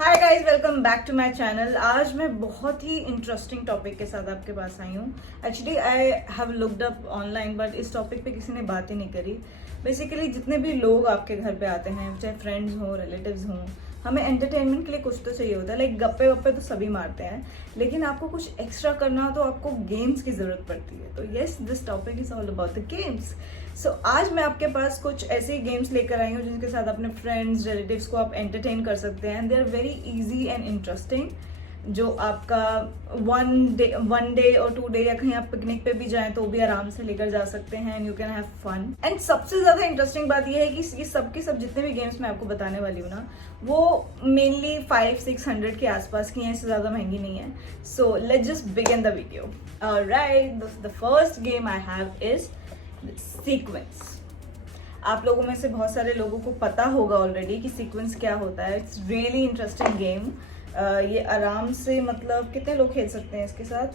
Hi guys, welcome back to my channel. आज मैं बहुत ही इंटरेस्टिंग टॉपिक के साथ आपके पास आई हूँ। Actually I have looked up online but इस टॉपिक पे किसी ने बात ही नहीं करी। बेसिकली जितने भी लोग आपके घर पे आते हैं, चाहे फ्रेंड्स हों, रिलेटिव्स हों, हमें एंटरटेनमेंट के लिए कुछ तो चाहिए होता है। लाइक गप्पे वप्पे तो सभी मारते हैं, लेकिन आपको कुछ एक्स्ट्रा करना हो तो आपको गेम्स की ज़रूरत पड़ती है। तो yes, this topic is all about the games. So आज मैं आपके पास कुछ ऐसे गेम्स लेकर आई हूँ जिनके साथ अपने फ्रेंड्स, रिलेटिव्स को आप एंटरटेन कर सकते हैं। They are very easy and interesting, जो आपका वन डे और 2 डे या कहीं आप पिकनिक पे भी जाएं तो भी आराम से लेकर जा सकते हैं and you can have fun. And सबसे ज़्यादा इंटरेस्टिंग बात यह है कि ये सब के सब जितने भी गेम्स मैं आपको बताने वाली हूँ ना, वो मेनली 500-600 के आसपास की हैं, इससे ज़्यादा महंगी नहीं है। So let's just begin the video. Alright, the first game I have is sequence. आप लोगों में से बहुत सारे लोगों को पता होगा ऑलरेडी कि सीक्वेंस क्या होता है। It's really interesting game. ये आराम से, मतलब कितने लोग खेल सकते हैं इसके साथ?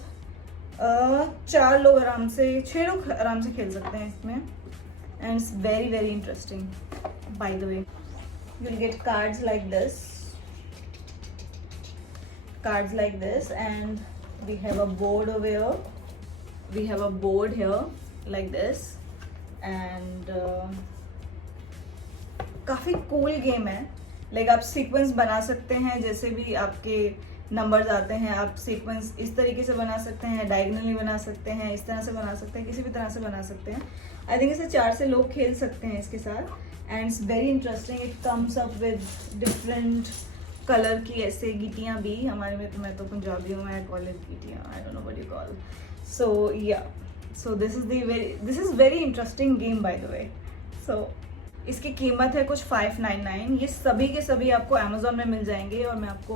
4 लोग आराम से, 6 लोग आराम से खेल सकते हैं इसमें। And it's very very interesting. By the way, you will get cards like this and we have a board over here. We have a board here like this and काफ़ी कूल गेम है। Like आप sequence बना सकते हैं, जैसे भी आपके numbers आते हैं आप सीक्वेंस इस तरीके से बना सकते हैं, डायगनली बना सकते हैं, इस तरह से बना सकते हैं, किसी भी तरह से बना सकते हैं। आई थिंक इसे 4 से लोग खेल सकते हैं इसके साथ। And it's very interesting. It comes up with different colour की ऐसे गीटियाँ भी। हमारे में तो, मैं तो पंजाबी हूँ, मैं कॉल इट गीटियाँ, I don't know what you call. So yeah, so this is very interesting game by the way. So इसकी कीमत है कुछ 599। ये सभी के सभी आपको Amazon में मिल जाएंगे और मैं आपको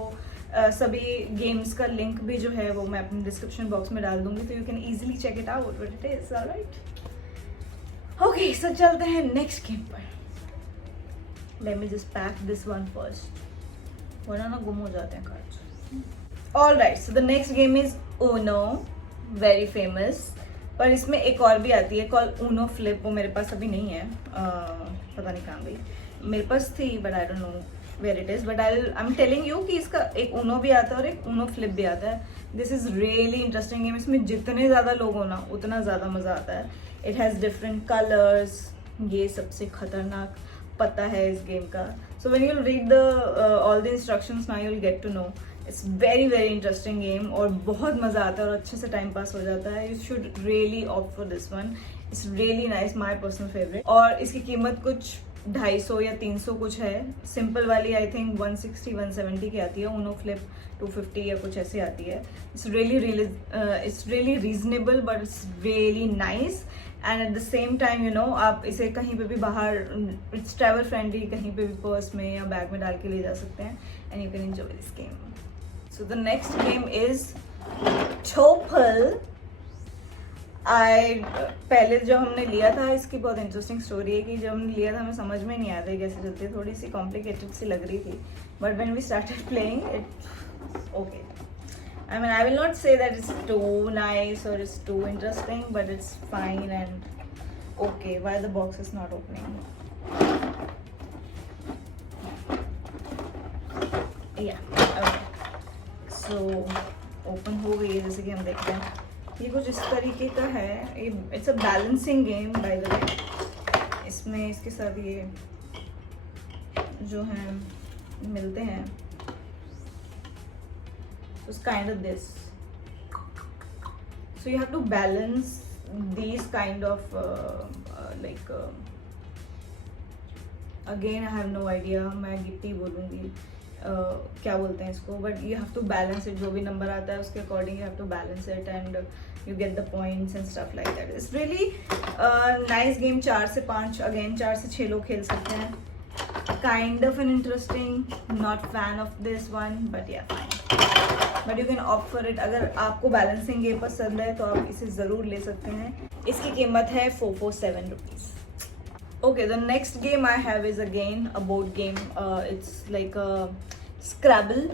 सभी गेम्स का लिंक भी जो है वो मैं अपने डिस्क्रिप्शन बॉक्स में डाल दूंगी, तो you can easily check it out what it is. Alright, okay, so चलते हैं नेक्स्ट गेम पर। Let me just pack this one first, वरना ना गुम हो जाते हैं cards. Alright, so the next game is Uno, very famous. पर इसमें एक और भी आती है कॉल ऊनो फ्लिप। वो मेरे पास अभी नहीं है, पता नहीं कहाँ गई। मेरे पास थी but I don't know where it is. But I am telling you कि इसका एक ऊनो भी आता है और एक ऊनो फ्लिप भी आता है। This is really interesting game. इसमें जितने ज़्यादा लोग हो ना उतना ज़्यादा मज़ा आता है। It has different colours. ये सबसे खतरनाक पता है इस गेम का। So when you will read the all the instructions now you will get to know. It's very very interesting game और बहुत मज़ा आता है और अच्छे से टाइम पास हो जाता है। You should really opt for this one. It's really nice, my personal favourite. और इसकी कीमत कुछ 250 या 300 कुछ है। सिंपल वाली आई थिंक 160-170 की आती है। ऊनो फ्लिप 250 या कुछ ऐसी आती है। It's really reasonable but it's really nice. And at the same time you know, आप इसे कहीं पे भी बाहर, इट्स ट्रैवल फ्रेंडली, कहीं पे भी पर्स में या बैग में डाल के ले जा सकते हैं and you can enjoy this game. So the next game is Topal. पहले जो हमने लिया था, इसकी बहुत इंटरेस्टिंग स्टोरी है कि जब हमने लिया था हमें समझ में नहीं आता कैसे चलती है, थोड़ी सी कॉम्प्लिकेटेड सी लग रही थी। But when we started playing it okay. I mean, I will not say that it's too nice or it's too interesting, but it's fine and okay. Why the box is not opening? Yeah, okay. So open हो गई है, जैसे कि हम देखते हैं। ये कुछ इस तरीके का है। ये it's a balancing game bye the वे। इसमें इसके साथ ये जो हैं मिलते हैं, it's kind of this. So you have to balance these kind of again I have no idea, मैं गिट्टी बोलूँगी, क्या बोलते हैं इसको, but you have to balance it. जो भी नंबर आता है उसके according you have to balance it and you get the points and stuff like that. It's really nice game. 4 से 5, अगेन 4 से 6 लोग खेल सकते हैं। Kind of an interesting, not fan of this one but yeah fine, but you can opt for it. अगर आपको balancing game पसंद है तो आप इसे ज़रूर ले सकते हैं। इसकी कीमत है 447 rupees. Okay, the next game I have is again a board game. It's like a Scrabble.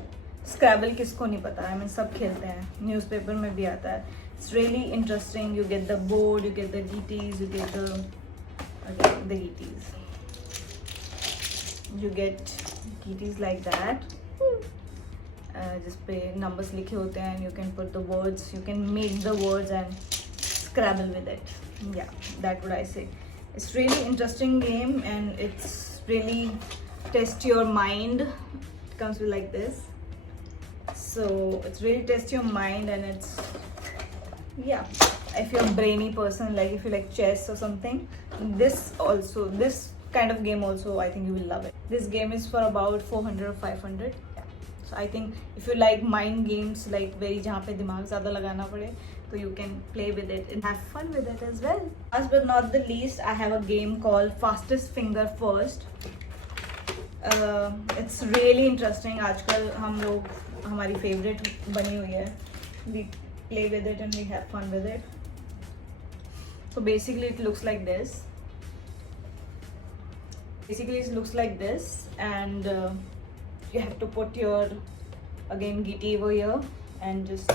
Scrabble किसको नहीं पता है, I mean सब खेलते हैं, न्यूज़पेपर में भी आता है। It's really interesting. You get the board, you get the gitties, you get the gitties. You get gitties like that. जिसपे नंबर्स लिखे होते हैं, and you can put the words, you can make the words and scrabble with it. Yeah, that would I say. It's really interesting game, and it's really test your mind. It comes with like this, so it's really test your mind, and it's, yeah, if you're a brainy person, like if you like chess or something, this kind of game also, I think you will love it. This game is for about 400 or 500. Yeah, so I think if you like mind games, like very जहाँ पे दिमाग ज़्यादा लगाना पड़े, so you can play with it and have fun with it as well. Last but not the least, I have a game called Fastest Finger First. It's really interesting. आजकल हम लोग, हमारी favorite बनी हुई है. We play with it and we have fun with it. So basically it looks like this. And you have to put your, again, GT over here and just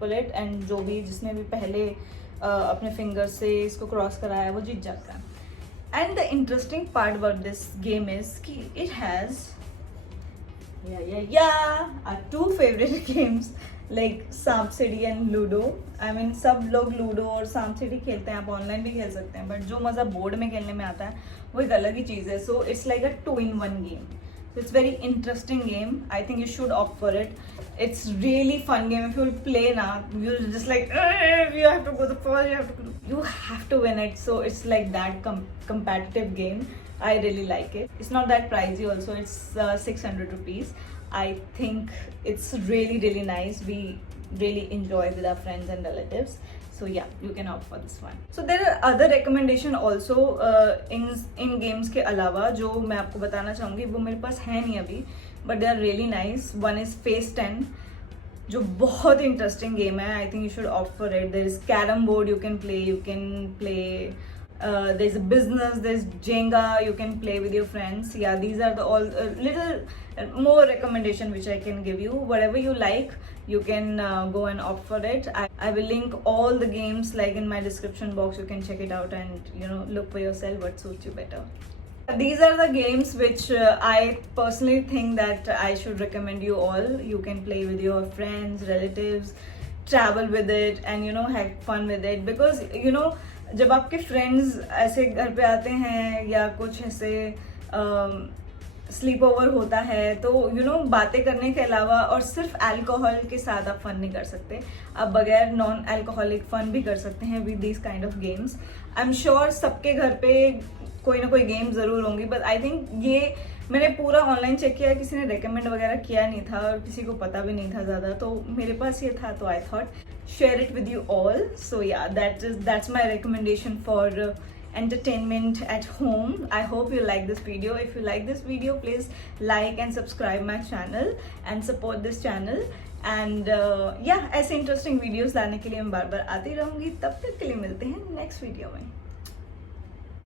pull it, and जो भी जिसने भी पहले अपने finger से इसको cross कराया वो जीत जाता है. And the interesting part about this game is कि it has two favourite games like सांप सीढ़ी एंड लूडो. आई मीन सब लोग लूडो और सांप सीढ़ी खेलते हैं, आप ऑनलाइन भी खेल सकते हैं, बट जो मज़ा बोर्ड में खेलने में आता है वो एक अलग ही चीज़ है. So it's like a 2-in-1 game. So it's very interesting game. I think you should opt for it. It's really fun game. If you will play now, you're just like, you have to go the first, you have to win it. So it's like that competitive game. I really like it. It's not that pricey also. It's 600 rupees. I think it's really, really nice. We really enjoy with our friends and relatives. So yeah, you can opt for this one. So there are other recommendation also in games के अलावा जो मैं आपको बताना चाहूँगी, वो मेरे पास है नहीं अभी, but they are really nice. One is Phase 10, जो बहुत इंटरेस्टिंग गेम है. I think you should opt for it. There is carrom board you can play. There is a business, there is Jenga you can play with your friends. Yeah, these are the all little more recommendation which I can give you. Whatever you like, you can go and opt for it. I will link all the games like in my description box. You can check it out and look for yourself what suits you better. These are the games which I personally think that I should recommend you all. You can play with your friends, relatives, travel with it, and have fun with it, because जब आपके friends ऐसे घर पे आते हैं या कुछ ऐसे स्लीप ओवर होता है, तो बातें करने के अलावा और सिर्फ अल्कोहल के साथ आप फन नहीं कर सकते. आप बगैर नॉन अल्कोहलिक फन भी कर सकते हैं with this kind of games. I am sure सबके घर पे कोई ना कोई गेम ज़रूर होंगी, बट आई थिंक ये मैंने पूरा ऑनलाइन चेक किया, किसी ने रेकमेंड वगैरह किया नहीं था और किसी को पता भी नहीं था ज़्यादा, तो मेरे पास ये था, तो I thought share it with you all. So yeah, that's my recommendation for entertainment at home. I hope you like this video. If you like this video, please like and subscribe my channel and support this channel. And yeah, ऐसे interesting videos लाने के लिए मैं बार बार आती रहूँगी. तब तक के लिए मिलते हैं नेक्स्ट वीडियो में.